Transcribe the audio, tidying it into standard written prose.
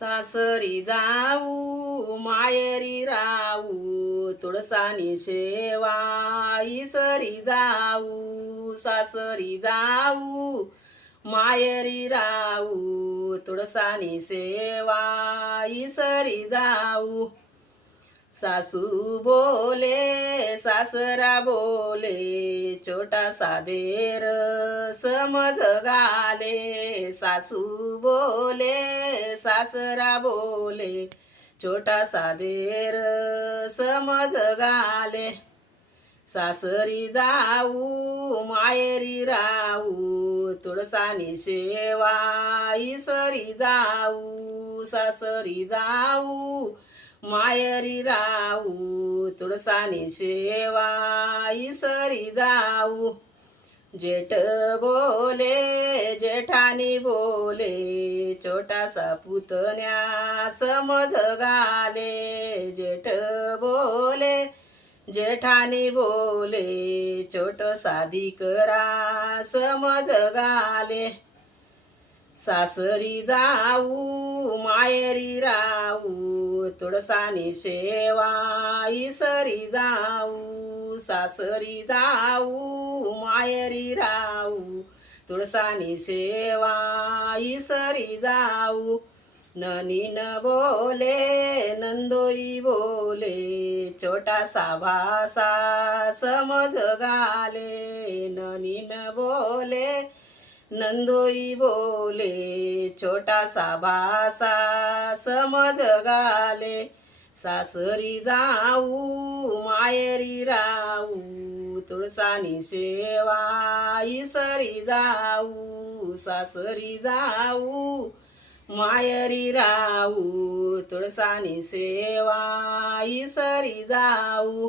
सासरी जाऊ मायरी राहू तुळसानी शेवा इसरी जाऊ सासरी जाऊ मायरी राहू तुळसानी सेवा इसरी जाऊ सासू बोले सासरा बोले छोटा सादेर समज गाले सासू बोले सासरा बोले छोटा सादेर समज गाले सासरी जाऊ मायरी राहू तुळसानी शेवा इसरी जाऊ सासरी जाऊ मायरी राहू तुळसानी शेवा इसरी जाऊ जेठ बोले जेठानी बोले छोटासा पुतण्या समज गाले जेठ बोले जेठानी बोले छोटसा दीकरा समज गाले सासरी जाऊ मायरी राहू तुळसानी शेवा इसरी जाऊ सासरी जाऊ मायरी राहू तुळसानी शेवा इसरी जाऊ ननीन बोले नंदोई बोले छोटासा भासा समज गाले ननीन बोले नंदोई बोले छोटासा भासा समज गाले सासरी जाऊ मायरी राहू तुळसानी शेवा इसरी जाऊ सासरी जाऊ मायरी राहू तुळसानी सेवा इसरी जाऊ।